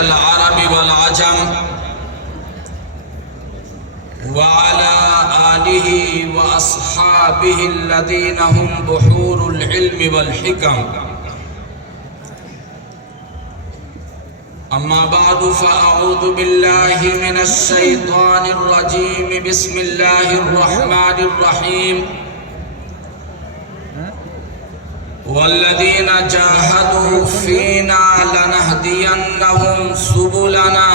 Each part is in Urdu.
العرب والعجم وعلى آله وأصحابه الذين هم بحور العلم والحكم أما بعد فأعوذ بالله من الشيطان الرجيم بسم الله الرحمن الرحيم والذين جاهدوا فينا لنهدينهم سبلنا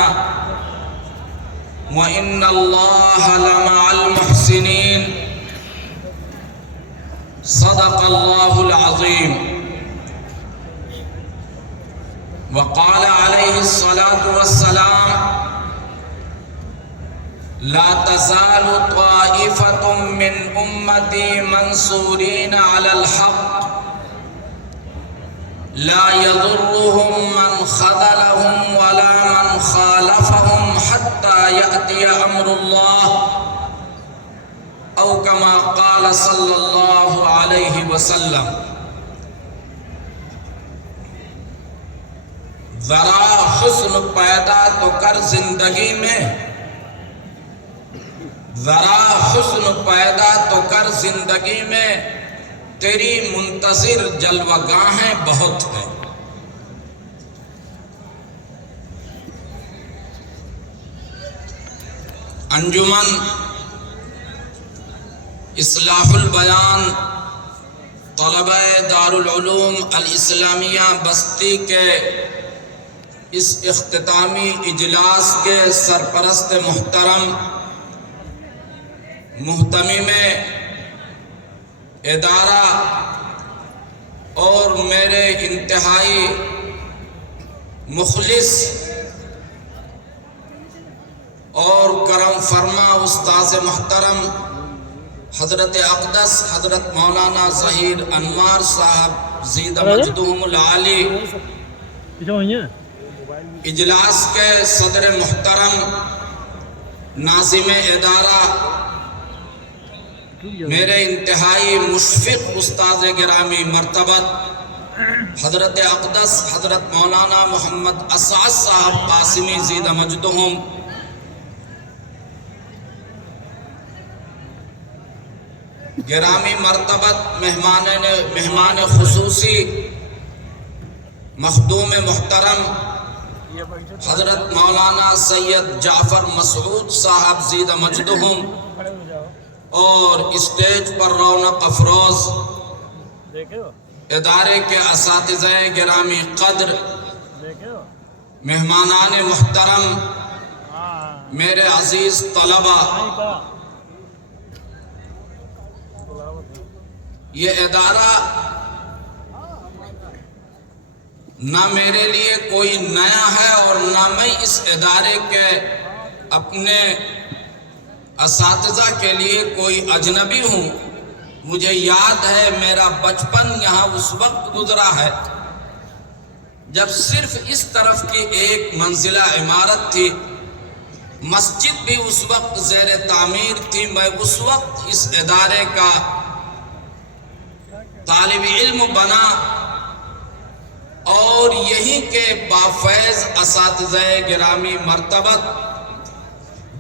وإن الله لمع المحسنين صدق الله العظيم وقال عليه الصلاة والسلام لا تزال طائفة من أمتي منصورين على الحق لا يضرهم من خذلهم ولا من خالفهم حتى يأتي أمر الله أو كما قال صلى الله عليه وسلم ذرا حسن پیدا تو کر زندگی میں ذرا حسن پیدا تو کر زندگی میں تیری منتظر جلوگاہیں بہت ہیں انجمن اصلاح البیان طلبہ دارالعلوم الاسلامیہ بستی کے اس اختتامی اجلاس کے سرپرست محترم محتمم ادارہ اور میرے انتہائی مخلص اور کرم فرما استاذ محترم حضرت اقدس حضرت مولانا ظہیر انوار صاحب زید مجدہم العالی، اجلاس کے صدر محترم ناظم ادارہ، میرے انتہائی مشفق استاذ گرامی مرتبت حضرت اقدس حضرت مولانا محمد اسعد صاحب قاسمی زید مجدہم، گرامی مرتبت مہمان خصوصی مخدوم محترم حضرت مولانا سید جعفر مسعود صاحب زید مجدہم، اور اسٹیج پر رونق افروز ادارے کے اساتذہ گرامی قدر، مہمانان محترم، میرے عزیز طلبہ، یہ ادارہ نہ میرے لیے کوئی نیا ہے اور نہ میں اس ادارے کے اپنے اساتذہ کے لیے کوئی اجنبی ہوں۔ مجھے یاد ہے میرا بچپن یہاں اس وقت گزرا ہے جب صرف اس طرف کی ایک منزلہ عمارت تھی، مسجد بھی اس وقت زیر تعمیر تھی۔ میں اس وقت اس ادارے کا طالب علم بنا اور یہی کے بافیض اساتذہ گرامی مرتبت،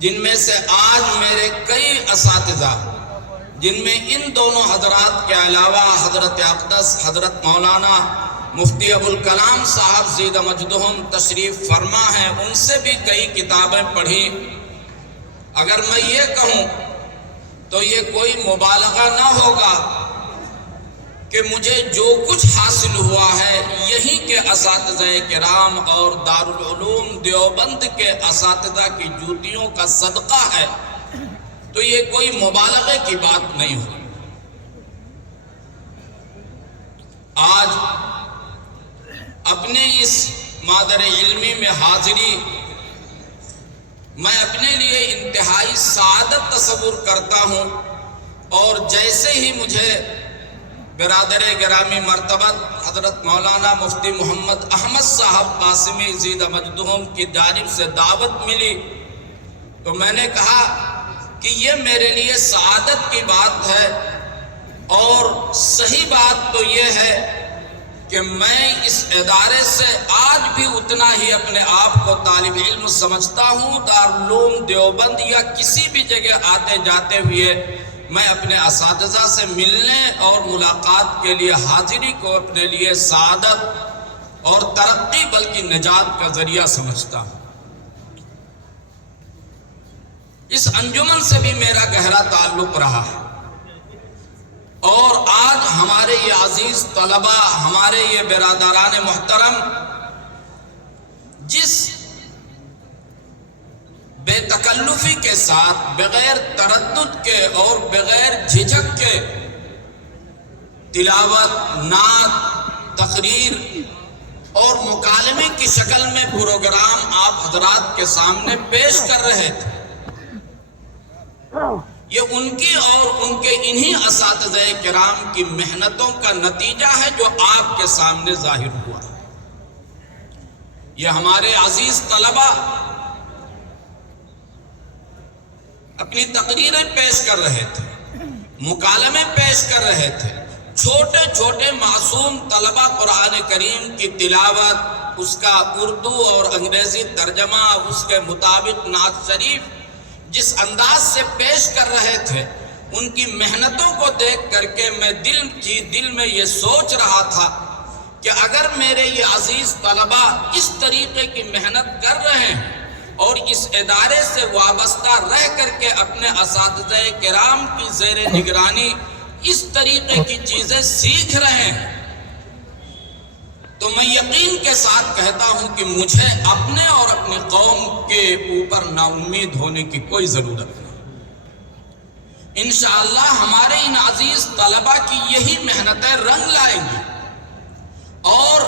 جن میں سے آج میرے کئی اساتذہ، جن میں ان دونوں حضرات کے علاوہ حضرت اقدس حضرت مولانا مفتی ابوالکلام صاحب زید مجدہم تشریف فرما ہیں، ان سے بھی کئی کتابیں پڑھی۔ اگر میں یہ کہوں تو یہ کوئی مبالغہ نہ ہوگا کہ مجھے جو کچھ حاصل ہوا ہے یہی کے اساتذہ کرام اور دارالعلوم دیوبند کے اساتذہ کی جوتیوں کا صدقہ ہے، تو یہ کوئی مبالغے کی بات نہیں ہوئی۔ آج اپنے اس مادر علمی میں حاضری میں اپنے لیے انتہائی سعادت تصور کرتا ہوں، اور جیسے ہی مجھے برادر گرامی مرتبت حضرت مولانا مفتی محمد احمد صاحب قاسمی زید مجدہم کی جانب سے دعوت ملی تو میں نے کہا کہ یہ میرے لیے سعادت کی بات ہے، اور صحیح بات تو یہ ہے کہ میں اس ادارے سے آج بھی اتنا ہی اپنے آپ کو طالب علم سمجھتا ہوں۔ دارالعلوم دیوبند یا کسی بھی جگہ آتے جاتے ہوئے میں اپنے اساتذہ سے ملنے اور ملاقات کے لیے حاضری کو اپنے لیے سعادت اور ترقی بلکہ نجات کا ذریعہ سمجھتا ہوں۔ اس انجمن سے بھی میرا گہرا تعلق رہا ہے، اور آج ہمارے یہ عزیز طلبہ، ہمارے یہ برادران محترم جس بے تکلفی کے ساتھ، بغیر تردد کے اور بغیر جھجک کے تلاوت، نعت، تقریر اور مکالمے کی شکل میں پروگرام آپ حضرات کے سامنے پیش کر رہے تھے، یہ ان کی اور ان کے انہی اساتذہ کرام کی محنتوں کا نتیجہ ہے جو آپ کے سامنے ظاہر ہوا۔ یہ ہمارے عزیز طلبہ اپنی تقریریں پیش کر رہے تھے، مکالمے پیش کر رہے تھے، چھوٹے چھوٹے معصوم طلبہ قرآن کریم کی تلاوت، اس کا اردو اور انگریزی ترجمہ، اس کے مطابق نعت شریف جس انداز سے پیش کر رہے تھے، ان کی محنتوں کو دیکھ کر کے میں دل میں یہ سوچ رہا تھا کہ اگر میرے یہ عزیز طلبہ اس طریقے کی محنت کر رہے ہیں اور اس ادارے سے وابستہ رہ کر کے اپنے اساتذہ کرام کی زیر نگرانی اس طریقے کی چیزیں سیکھ رہے ہیں، تو میں یقین کے ساتھ کہتا ہوں کہ مجھے اپنے اور اپنی قوم کے اوپر نا امید ہونے کی کوئی ضرورت نہیں۔ انشاءاللہ ہمارے ان عزیز طلبہ کی یہی محنتیں رنگ لائیں گی، اور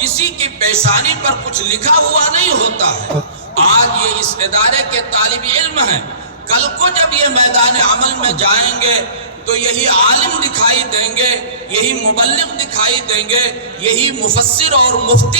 کسی کی پیشانی پر کچھ لکھا ہوا نہیں ہوتا ہے۔ آج یہ اس ادارے کے طالب علم ہیں، کل کو جب یہ میدان عمل میں جائیں گے تو یہی عالم دکھائی دیں گے، یہی مبلغ دکھائی دیں گے، یہی مفسر اور مفتی